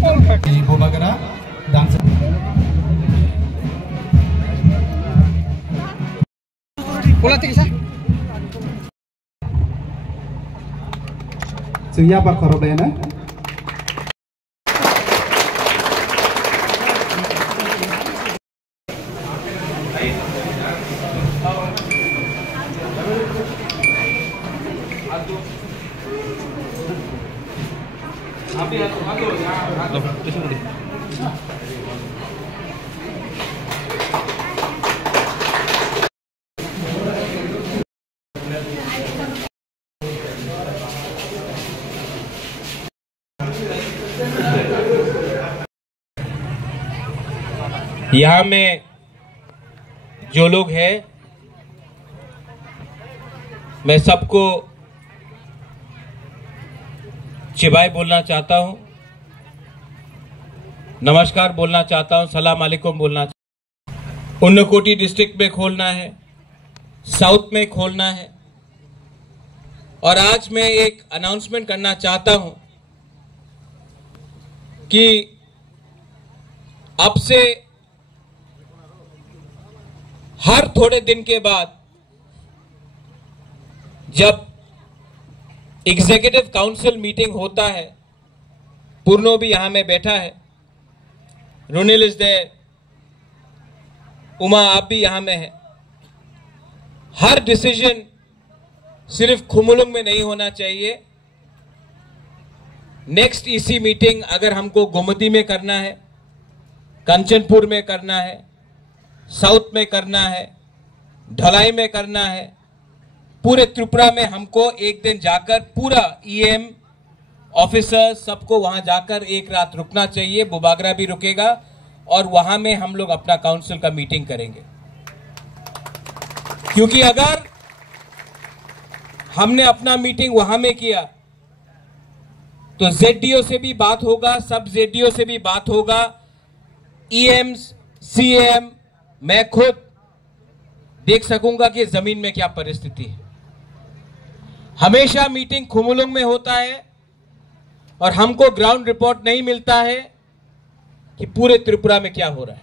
Bubagara dancer. Siapa korbannya? यहाँ में जो लोग हैं, मैं सबको चिबाई बोलना चाहता हूँ, नमस्कार बोलना चाहता हूँ, सलाम अलैकुम बोलना चाहता हूँ। उन्नकोटी डिस्ट्रिक्ट में खोलना है, साउथ में खोलना है, और आज मैं एक अनाउंसमेंट करना चाहता हूँ कि अब से हर थोड़े दिन के बाद जब एग्जीक्यूटिव काउंसिल मीटिंग होता है, पूर्णो भी यहां में बैठा है, रुनिल इज देयर, उमा आप भी यहां में है। हर डिसीजन सिर्फ खुमुलुंग में नहीं होना चाहिए। नेक्स्ट ईसी मीटिंग अगर हमको गोमती में करना है, कंचनपुर में करना है, साउथ में करना है, ढलाई में करना है, पूरे त्रिपुरा में हमको एक दिन जाकर पूरा ईएम ऑफिसर सबको वहां जाकर एक रात रुकना चाहिए। बुबागरा भी रुकेगा और वहां में हम लोग अपना काउंसिल का मीटिंग करेंगे, क्योंकि अगर हमने अपना मीटिंग वहां में किया तो जेडीओ से भी बात होगा, सब जेडीओ से भी बात होगा, ईएम, सीएम, मैं खुद देख सकूंगा कि जमीन में क्या परिस्थिति है। हमेशा मीटिंग खुमुलुंग में होता है और हमको ग्राउंड रिपोर्ट नहीं मिलता है कि पूरे त्रिपुरा में क्या हो रहा है।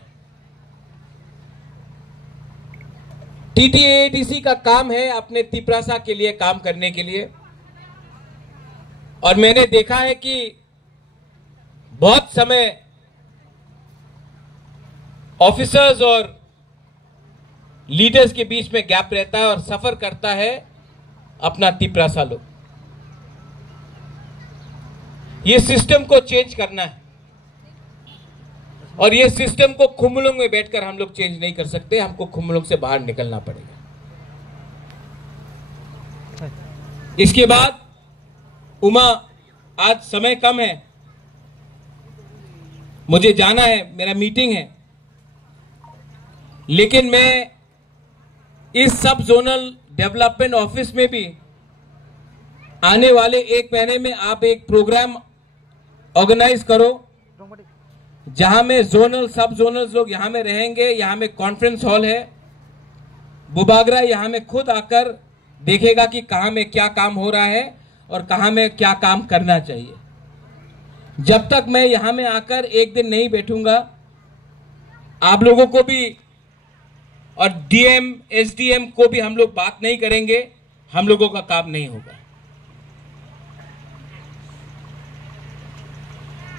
टीटीएडीसी का काम है अपने तिपरासा के लिए काम करने के लिए, और मैंने देखा है कि बहुत समय ऑफिसर्स और लीडर्स के बीच में गैप रहता है और सफर करता है अपना तिपरासा लोग। ये सिस्टम को चेंज करना है, और ये सिस्टम को खुमुलुंग में बैठकर हम लोग चेंज नहीं कर सकते, हमको खुमुलुंग से बाहर निकलना पड़ेगा। इसके बाद उमा, आज समय कम है, मुझे जाना है, मेरा मीटिंग है, लेकिन मैं इस सब जोनल डेवलपमेंट ऑफिस में भी आने वाले एक महीने में आप एक प्रोग्राम ऑर्गेनाइज करो, जहां में जोनल सब जोनल लोग यहां में रहेंगे। यहां में कॉन्फ्रेंस हॉल है, बुबागरा यहां में खुद आकर देखेगा कि कहां में क्या काम हो रहा है और कहां में क्या काम करना चाहिए। जब तक मैं यहां में आकर एक दिन नहीं बैठूंगा, आप लोगों को भी और डीएम एसडीएम को भी हम लोग बात नहीं करेंगे, हम लोगों का काम नहीं होगा।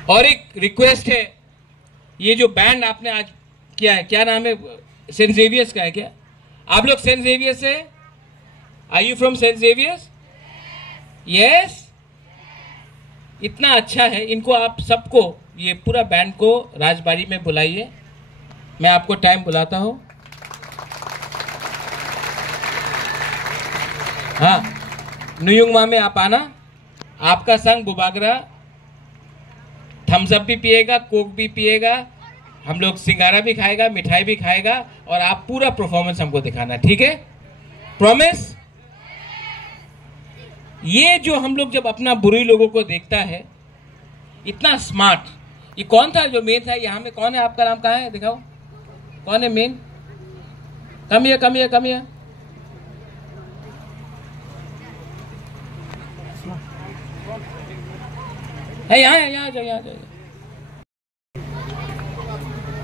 और एक रिक्वेस्ट है, ये जो बैंड आपने आज किया है, क्या नाम है, सेंट जेवियर्स का है क्या? आप लोग सेंट जेवियर्स से? Are you from saint Xavier's? Yes, इतना अच्छा है। इनको आप सबको, ये पूरा बैंड को राजबाड़ी में बुलाइए, मैं आपको टाइम बुलाता हूं। हाँ, नुयुंगमा में आप आना, आपका संग बुबागरा थम्स अप भी पिएगा, कोक भी पिएगा, हम लोग सिंगारा भी खाएगा, मिठाई भी खाएगा, और आप पूरा परफॉर्मेंस हमको दिखाना, ठीक है? प्रॉमिस? ये जो हम लोग जब अपना बुरी लोगों को देखता है, इतना स्मार्ट, ये कौन था जो मेन था यहाँ में? कौन है? आपका नाम कहाँ है, दिखाओ कौन है मेन? Come here, come here, come here. है यहाँ, यहाँ जाओ, यहाँ जाओ।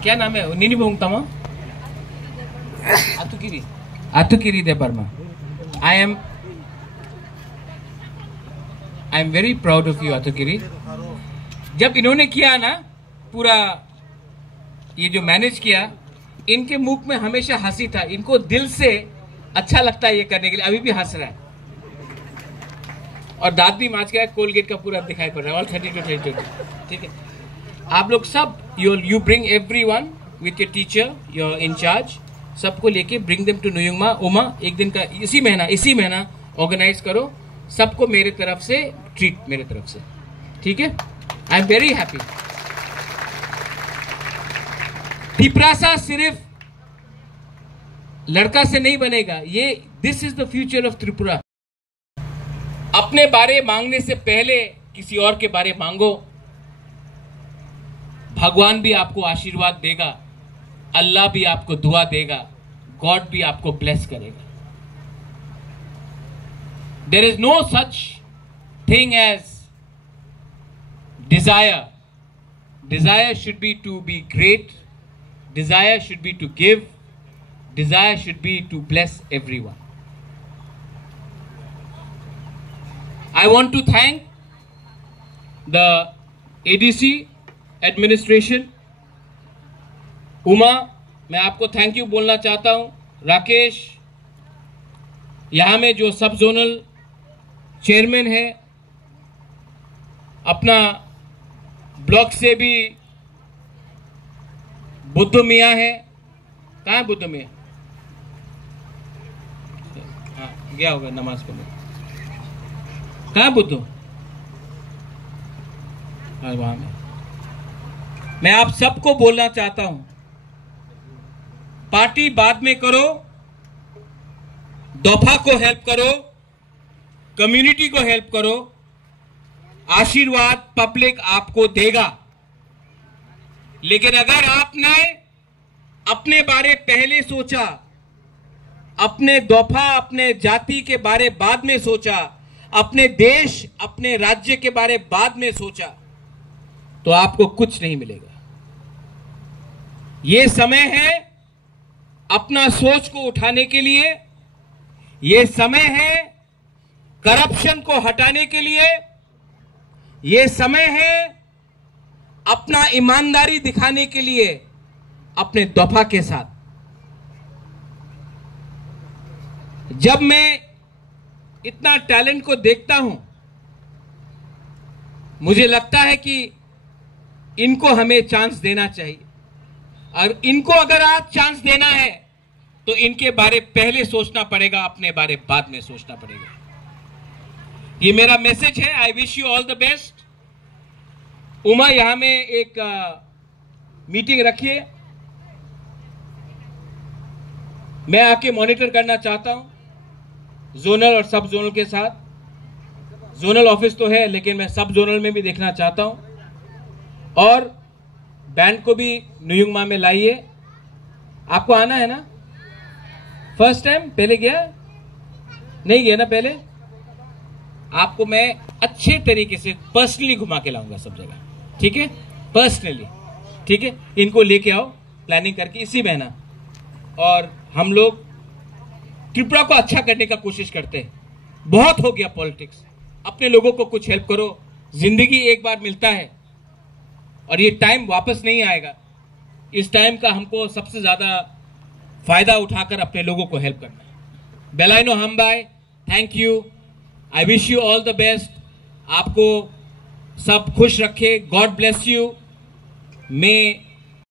क्या नाम है Nini Bongtama Atukiri Debbarma. I am very proud of you Atukiri. जब इन्होंने किया ना पूरा ये जो मैनेज किया, इनके मुख में हमेशा हंसी था, इनको दिल से अच्छा लगता है ये करने के लिए, अभी भी हंस रहा है और दांत भी मांज गया, कोलगेट का पूरा दिखाई पड़ रहा है। ऑल 32 ठीक है। आप लोग सब you bring everyone with your teacher, your incharge, सबको लेके ब्रिंग देम टू नुयुंगमा उमा। एक दिन का इसी महीना ऑर्गेनाइज करो, सबको मेरे तरफ से ट्रीट, मेरे तरफ से, ठीक है। आई एम वेरी हैप्पी। तिपरासा सिर्फ लड़का से नहीं बनेगा, ये this is the future of Tripura. अपने बारे मांगने से पहले किसी और के बारे मांगो, भगवान भी आपको आशीर्वाद देगा, अल्लाह भी आपको दुआ देगा, गॉड भी आपको ब्लेस करेगा। There is no such thing as desire. Desire should be to be great, desire should be to give, desire should be to bless everyone. I want to thank the ADC administration. Uma, मैं आपको thank you बोलना चाहता हूं। राकेश, यहां में जो सब zonal chairman है, अपना ब्लॉक से भी बुद्धू मियाँ है। कहाँ है बुद्धू मियाँ? हाँ, गया होगा नमाज पढ़ने। कहाँ है बुद्धू? वहां में। मैं आप सबको बोलना चाहता हूं, पार्टी बाद में करो, दोफा को हेल्प करो, कम्युनिटी को हेल्प करो, आशीर्वाद पब्लिक आपको देगा। लेकिन अगर आपने अपने बारे पहले सोचा, अपने दोफा, अपने जाति के बारे बाद में सोचा, अपने देश, अपने राज्य के बारे बाद में सोचा, तो आपको कुछ नहीं मिलेगा। ये समय है अपना सोच को उठाने के लिए, ये समय है करप्शन को हटाने के लिए, ये समय है अपना ईमानदारी दिखाने के लिए अपने दोफा के साथ। जब मैं इतना टैलेंट को देखता हूं, मुझे लगता है कि इनको हमें चांस देना चाहिए, और इनको अगर आज चांस देना है तो इनके बारे पहले सोचना पड़ेगा, अपने बारे बाद में सोचना पड़ेगा। ये मेरा मैसेज है। आई wish you all the best. Uma, यहां में एक मीटिंग रखिए, मैं आके मॉनिटर करना चाहता हूं जोनल और सब जोनल के साथ। जोनल ऑफिस तो है, लेकिन मैं सब जोनल में भी देखना चाहता हूं। और बैंड को भी नुयुंगमा में लाइए। आपको आना है ना? First time? पहले गया नहीं? गया ना पहले? आपको मैं अच्छे तरीके से पर्सनली घुमा के लाऊंगा सब जगह, ठीक है? पर्सनली, ठीक है? इनको लेके आओ प्लानिंग करके इसी महीना, और हम लोग त्रिपुरा को अच्छा करने का कोशिश करते हैं। बहुत हो गया पॉलिटिक्स, अपने लोगों को कुछ हेल्प करो। जिंदगी एक बार मिलता है और ये टाइम वापस नहीं आएगा। इस टाइम का हमको सबसे ज्यादा फायदा उठाकर अपने लोगों को हेल्प करना है। बेलाइनो हमबाई, thank you. I wish you all the best. आपको सब खुश रखे। God bless you. मे